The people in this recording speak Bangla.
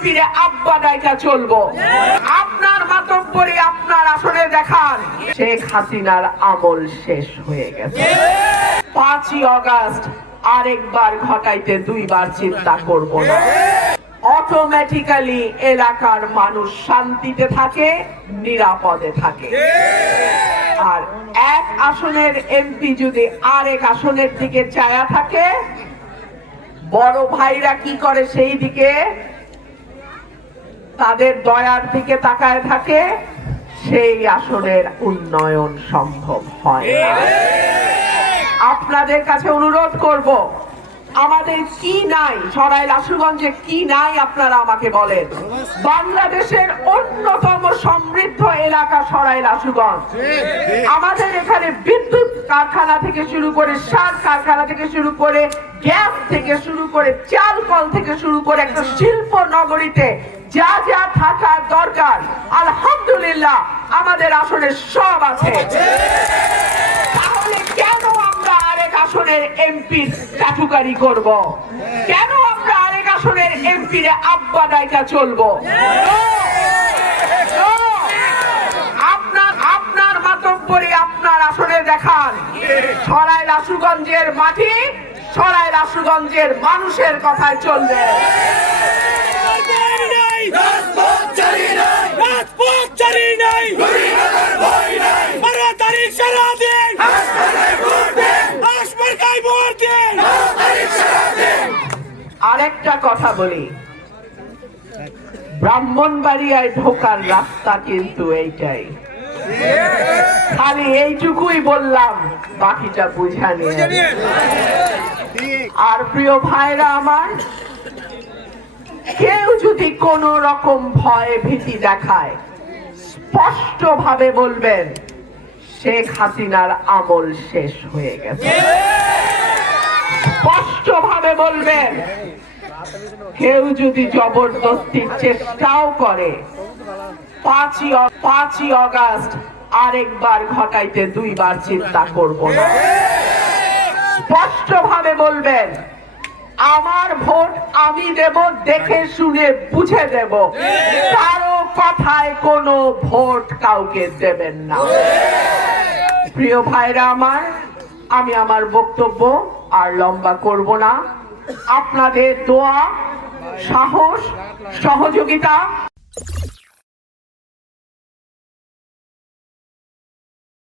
এমপিরে আব্বা ডাইকা চলবো। আপনার মাতব্বরি আপনার আসলে দেখান শেখ হাসিনার আমল শেষ হয়ে গেছে। 5ই আগস্ট আরেকবার ঘটাইতে দুইবার চিন্তা করব না। অটোমেটিক্যালি এলাকার মানুষ শান্তিতে থাকে, নিরাপদে থাকে। আর এক আসনের এমপি যদি আরেক আসনের দিকে চায়া থাকে, বড় ভাইরা কি করে সেই দিকে তাদের দয়ার দিকে তাকায় থাকে, সেই আসনের উন্নয়ন সম্ভব হয় না। আপনাদের কাছে অনুরোধ করব, আমাদের কি নাই, সরাইল আশুগঞ্জে কি নাই আপনারা আমাকে বলেন। বাংলাদেশের অন্যতম সমৃদ্ধ এলাকা সরাইল আশুগঞ্জ। আমাদের এখানে বিদ্যুৎ কারখানা থেকে শুরু করে, সার কারখানা থেকে শুরু করে, গ্যাস থেকে শুরু করে, চাল কল থেকে শুরু করে একটা শিল্প নগরীতে যা যা থাকা দরকার আলহামদুলিল্লাহ আমাদের আসলে সব আছে। তাহলে কেন আমরা আরেক আসনের এমপি চাটুকারি করব? কেন আমরা আরেক আসনের এমপির আব্বা ডাইকা চলবো? আপনার মাতব্বরি আপনার আসলে দেখান সরাইল আশুগঞ্জের মাটি, সরাইল আশুগঞ্জের মানুষের কথায় চলবে। আরেকটা কথা বলি, ব্রাহ্মণবাড়িয়ায় ঢোকার রাস্তা কিন্তু এইটাই। খালি এইটুকুই বললাম, বাকিটা বুঝা নিয়ে। আর প্রিয় ভাইরা আমার, কেউ যদি কোন রকম ভয় ভীতি দেখায়, স্পষ্ট ভাবে বলবেন শেখ হাসিনার আমল শেষ হয়ে গেছে। স্পষ্ট ভাবে বলবেন। কেউ যদি জবরদস্তির চেষ্টাও করে, 5ই আগস্ট আরেকবার ঘটাইতে দুইবার চিন্তা করব না। স্পষ্ট ভাবে বলবেন আমার ভোট আমি দেব, দেখে শুনে বুঝে দেব, কারো কথায় কোনো ভোট কাউকে দেবেন না। প্রিয় ভাইরা আমার, আমি আমার বক্তব্য আর লম্বা করব না। আপনাদের দোয়া, সাহস, সহযোগিতা